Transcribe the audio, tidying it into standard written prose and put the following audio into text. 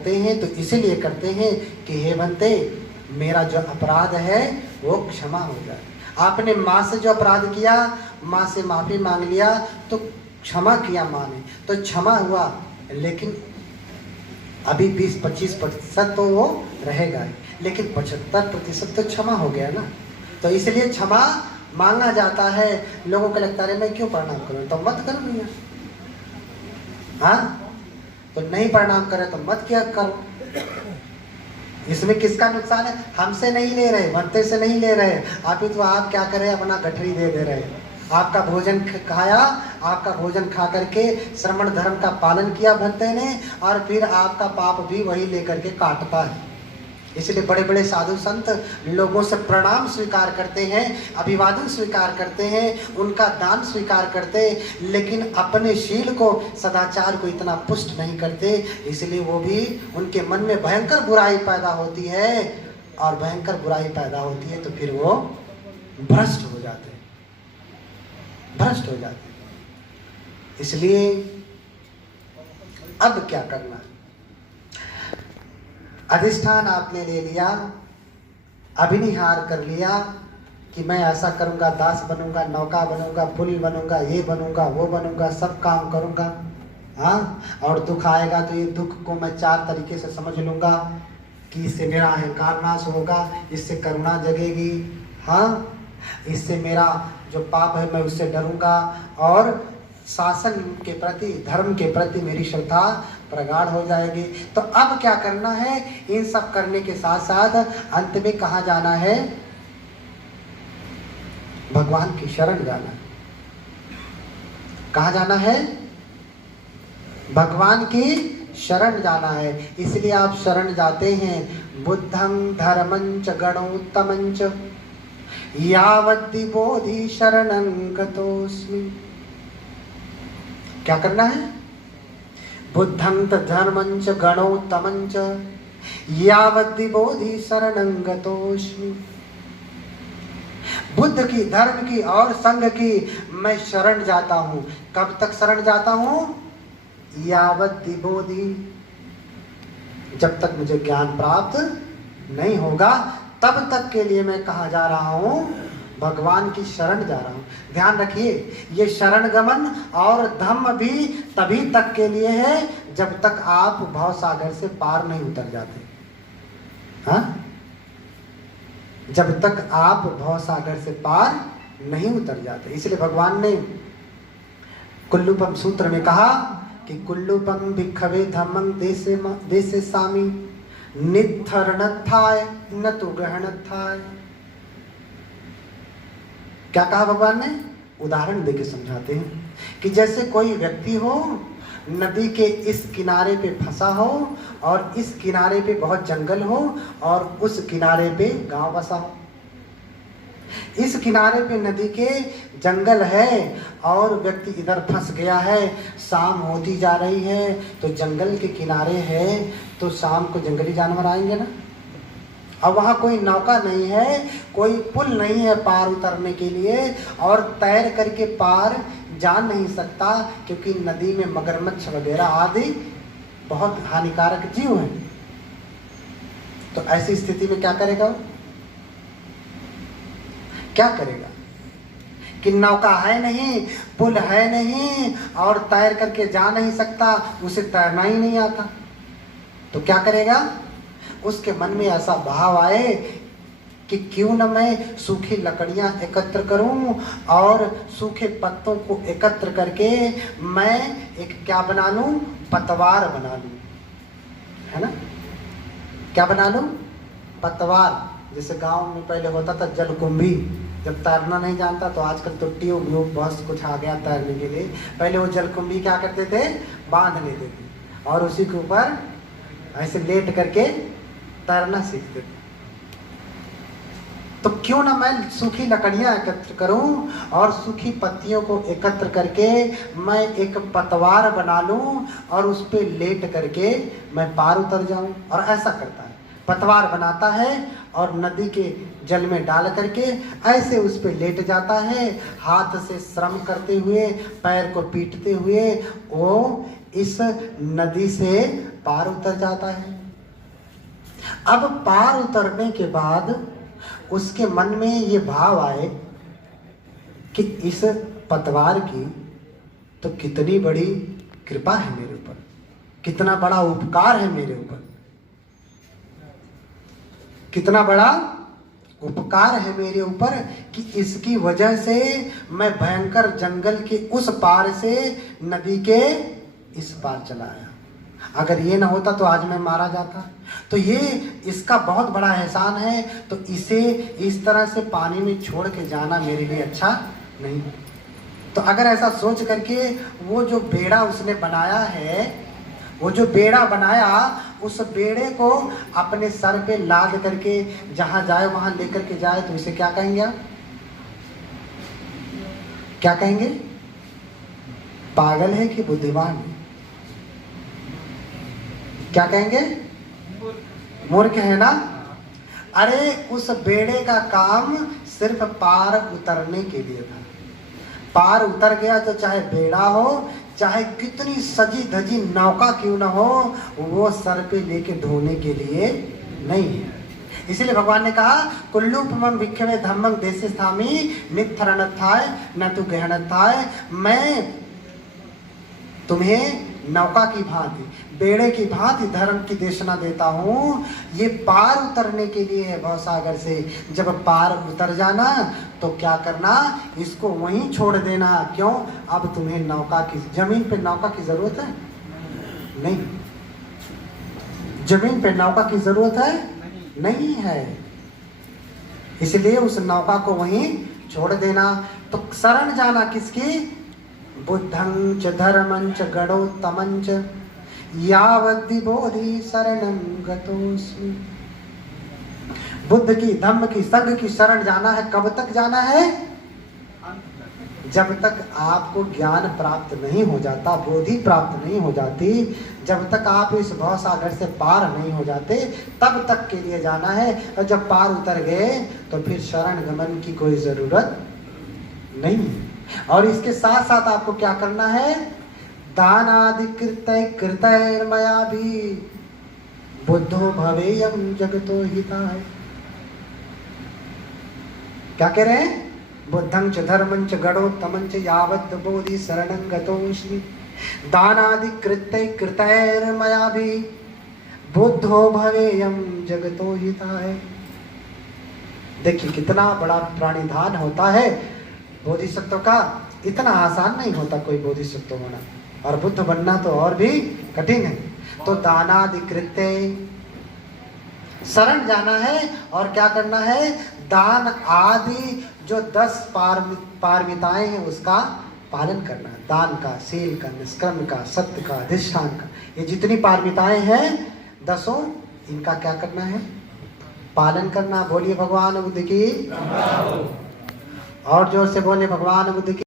करते हैं तो इसीलिए करते हैं कि हे बनते मेरा जो अपराध है वो क्षमा हो जाए। आपने माँ से जो अपराध किया, माँ से माफी मांग लिया तो क्षमा किया माँ ने, तो क्षमा हुआ, लेकिन अभी 20-25% तो वो रहेगा, लेकिन 75% तो क्षमा हो गया ना। तो इसलिए क्षमा मांगा जाता है। लोगों को लगता है मैं क्यों प्रणाम करूं, तो मत करो भैया। हाँ, तो नहीं प्रणाम करे तो मत क्या करो। इसमें किसका नुकसान है? हमसे नहीं ले रहे, बनते से नहीं ले रहे, आप ही तो आप क्या करें, अपना गठरी दे रहे। आपका भोजन खाया, आपका भोजन खा करके श्रमण धर्म का पालन किया भंते ने, और फिर आपका पाप भी वही लेकर के काटता है। इसलिए बड़े बड़े साधु संत लोगों से प्रणाम स्वीकार करते हैं, अभिवादन स्वीकार करते हैं, उनका दान स्वीकार करते, लेकिन अपने शील को, सदाचार को इतना पुष्ट नहीं करते। इसलिए वो भी, उनके मन में भयंकर बुराई पैदा होती है, और भयंकर बुराई पैदा होती है तो फिर वो भ्रष्ट हो जाते हैं, भ्रष्ट हो जाते हैं। इसलिए अब क्या करना है? अधिष्ठान आपने ले लिया, अभिनिहार कर लिया कि मैं ऐसा करूंगा, दास बनूंगा, नौका बनूंगा, पुल बनूंगा, ये बनूंगा, वो बनूंगा, सब काम करूंगा। हाँ, और दुख आएगा तो ये दुख को मैं 4 तरीके से समझ लूंगा कि इससे मेरा अहंकार नाश होगा, इससे करुणा जगेगी, हाँ, इससे मेरा जो पाप है मैं उससे डरूंगा, और शासन के प्रति, धर्म के प्रति मेरी श्रद्धा प्रगाढ़ हो जाएगी। तो अब क्या करना है? इन सब करने के साथ साथ अंत में कहाँ जाना है? भगवान की शरण जाना है। कहाँ जाना है? भगवान की शरण जाना है। इसलिए आप शरण जाते हैं। बुद्धं धर्मं च गणोत्तमं च यावद् बोधि शरणं गतोऽस्मि। क्या करना है? बुद्धं धर्मं च गणोत्तमं च यावद् बोधि शरणं गतोऽस्मि। बुद्ध की, धर्म की और संघ की मैं शरण जाता हूं। कब तक शरण जाता हूं? यावद् बोधि, जब तक मुझे ज्ञान प्राप्त नहीं होगा तब तक के लिए मैं कहाँ जा रहा हूं? भगवान की शरण जा रहा हूं। ध्यान रखिए, ये शरण गमन और धम्म भी तभी तक के लिए है जब तक आप भव सागर से पार नहीं उतर जाते। हाँ, जब तक आप भव सागर से पार नहीं उतर जाते। इसलिए भगवान ने कुल्लूपम सूत्र में कहा कि कुल्लूपम भिक्खवे धम्मं देसे सामी नित्थरणत्थाय न तो ग्रहणत्थाय। क्या कहा भगवान ने? उदाहरण देके समझाते हैं कि जैसे कोई व्यक्ति हो, नदी के इस किनारे पे फंसा हो, और इस किनारे पे बहुत जंगल हो, और उस किनारे पे गांव बसा हो। इस किनारे पे नदी के जंगल है और व्यक्ति इधर फंस गया है। शाम होती जा रही है तो जंगल के किनारे है तो शाम को जंगली जानवर आएंगे ना। अब वहाँ कोई नौका नहीं है, कोई पुल नहीं है पार उतरने के लिए, और तैर करके पार जा नहीं सकता क्योंकि नदी में मगरमच्छ वगैरह आदि बहुत हानिकारक जीव हैं। तो ऐसी स्थिति में क्या करेगा वो? क्या करेगा कि नौका है नहीं, पुल है नहीं, और तैर करके जा नहीं सकता, उसे तैरना ही नहीं आता, तो क्या करेगा? उसके मन में ऐसा भाव आए कि क्यों न मैं सूखी लकड़ियां एकत्र करूं और सूखे पत्तों को एकत्र करके मैं एक क्या बना लूं? पतवार बना लूं, है ना? क्या बना लूं? पतवार। जैसे गांव में पहले होता था जलकुंभी, जब तैरना नहीं जानता तो आजकल तो ट्यूब बहुत कुछ आ गया तैरने के लिए। पहले वो जलकुंभी क्या करते थे? बांध लेते थे और उसी के ऊपर ऐसे लेट करके तैरना सीखते थे। तो क्यों ना मैं सूखी लकड़ियां एकत्र करूं और सूखी पत्तियों को एकत्र करके मैं एक पतवार बना लूं और उस पे लेट करके मैं पार उतर जाऊं। और ऐसा करता है, पतवार बनाता है और नदी के जल में डाल करके ऐसे उस पे लेट जाता है, हाथ से श्रम करते हुए, पैर को पीटते हुए वो इस नदी से पार उतर जाता है। अब पार उतरने के बाद उसके मन में ये भाव आए कि इस पतवार की तो कितनी बड़ी कृपा है मेरे ऊपर, कितना बड़ा उपकार है मेरे ऊपर, कितना बड़ा उपकार है मेरे ऊपर कि इसकी वजह से मैं भयंकर जंगल के उस पार से नदी के इस पार चला आया। अगर ये ना होता तो आज मैं मारा जाता। तो ये इसका बहुत बड़ा एहसान है, तो इसे इस तरह से पानी में छोड़ के जाना मेरे लिए अच्छा नहीं। तो अगर ऐसा सोच करके वो जो बेड़ा उसने बनाया है, वो जो बेड़ा बनाया, उस बेड़े को अपने सर पे लाद करके जहां जाए वहां लेकर के जाए, तो इसे क्या कहेंगे आप? क्या कहेंगे? पागल है कि बुद्धिमान? क्या कहेंगे? मूर्ख है ना। अरे उस बेड़े का काम सिर्फ पार उतरने के लिए था। पार उतर गया तो चाहे बेड़ा हो, चाहे कितनी सजी धजी नौका क्यों ना हो, वो सर पे लेके ढोने के लिए नहीं है। इसलिए भगवान ने कहा कुल्लूपमं भिक्षवे धम्मं देशे स्थामि नित्थरणत्थाय न तु गहनत्थाय। मैं तुम्हें नौका की भांति, बेड़े की भांति धर्म की देशना देता हूँ। ये पार उतरने के लिए है भवसागर से। जब पार उतर जाना तो क्या करना, इसको वहीं छोड़ देना। क्यों? अब तुम्हें नौका की, जमीन पे नौका की जरूरत है नहीं, जमीन पे नौका की जरूरत है नहीं है। इसलिए उस नौका को वहीं छोड़ देना। तो शरण जाना किसकी? बुद्धं च धर्मं च गणोत्तमं च यावद् बोधि शरणं गतोऽस्मि। बुद्ध की, धम्म की, संघ की शरण जाना है। कब तक जाना है? जब तक आपको ज्ञान प्राप्त नहीं हो जाता, बोधि प्राप्त नहीं हो जाती, जब तक आप इस भवसागर से पार नहीं हो जाते, तब तक के लिए जाना है। और जब पार उतर गए तो फिर शरण गमन की कोई जरूरत नहीं। और इसके साथ साथ आपको क्या करना है? दानादि कृतैर्मया भी बुद्धो भवेयं जगतो हिताय। क्या कह रहे हैं? बुद्धं च धर्मं च गणोत्तमं च यावद् बोधि शरणं गतोऽस्मि। दानादि कृतैर्मया भी बुद्धो भवेयं जगतो हिताय। देखिए कितना बड़ा प्राणिधान होता है बोधिसत्व का। इतना आसान नहीं होता कोई बोधिसत्व होना, और बुद्ध बनना तो और भी कठिन है। तो दानादि कृत्य, शरण जाना है। और क्या करना है? दान आदि जो 10 पारमिताएं हैं उसका पालन करना है। दान का, शील का, निष्कर्म का, सत्य का, अधिष्ठान का, ये जितनी पारमिताएं हैं 10, इनका क्या करना है? पालन करना। बोलिए भगवान बुद्ध की। और जोर से बोले भगवान बुद्ध की।